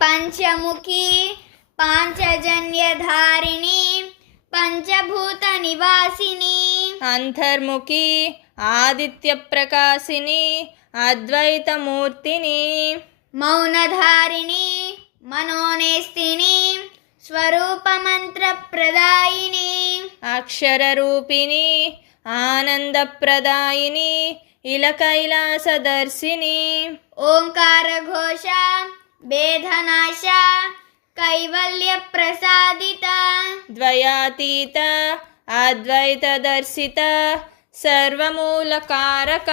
పంచముఖి పాంచజన్యధారిణి పంచభూత నివాసిని అంతర్ముఖి ఆదిత్యప్రకాశిని అద్వైతమూర్తిని. మౌనధారిణి మనోనేస్తిని స్వరూపమంత్ర ప్రదాయిని అక్షరరూపిణి ఆనందప్రదాయిని ఇలకైలాసదర్శిని. ఓంకార ఘోష భేదనాశ కైవల్య ప్రసాదిత ద్వయాతీత అద్వైతదర్శిత సర్వమూలకారక.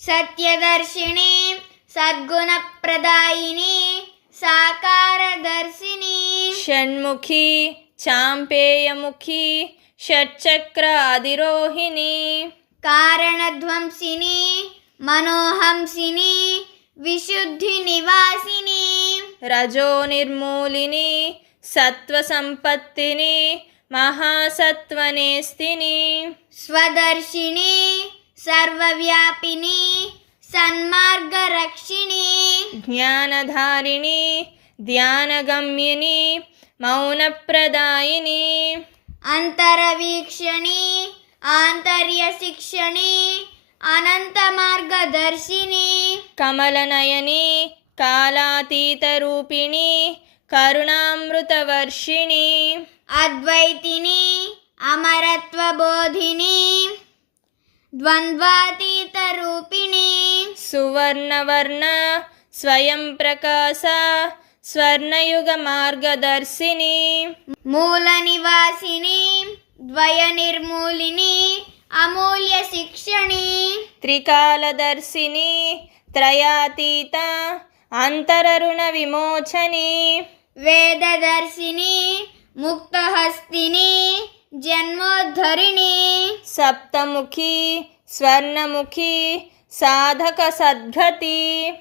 సత్యదర్శిని సద్గుణ ప్రదాయిని సాకారదర్శిని. షణ్ముఖి చాంపేయముఖి షట్చక్ర రజో నిర్మూలిని సత్వసంపత్తిని మహాసత్వనేస్తిని. స్వదర్శిని సర్వవ్యాపిని సన్మార్గరక్షిణి. జ్ఞానధారిణి ధ్యానగమ్యిని మౌనప్రదాయిని. అంతరవీక్షణి ఆంతర్య శిక్షణి అనంత మార్గదర్శిని కమలనయని కాలాతీత రూపిణి కరుణామృతవర్షిణి. అద్వైతిని అమరత్వ బోధిని ద్వంద్వాతీత రూపిణి సువర్ణవర్ణ స్వయం ప్రకాశ స్వర్ణయుగ మార్గదర్శిని మూల నివాసిని ద్వయ నిర్మూలిని అమూల్య శిక్షణి త్రికాలదర్శిని త్రయాతీత అంతరరుణ విమోచని వేదదర్శిని ముక్తహస్తిని జన్మోద్ధరిణి. సప్తముఖి స్వర్ణముఖి సాధక సద్గతి